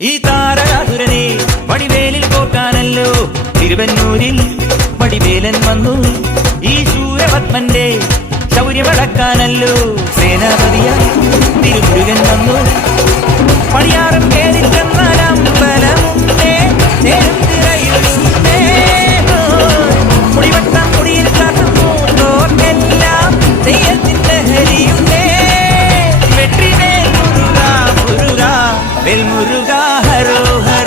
ഈ താരകാസുരനെ വടിവേലിൽ കോർക്കാനല്ലോ തിരുവന്നൂരിൽ വടിവേലൻ വന്നു. ഈ ശൂരപത്മന്റെ ശൗര്യമടക്കാനല്ലോ സേനാപതിയായി തിരുമുരുകൻ വന്നു. പടിയാറും കേറിൽ ചെന്നാലാം ബലമുണ്ടേ മുടിവട്ടം മുടിയിൽ കാട്ടുന്നോർക്കെല്ലാം തെയ്യത്തിന്റെ ഹരിയുണ്ടേ. വെற்றி വേൽ മുരുക മുരുക വേൽ മുരുക ഹരോഹര.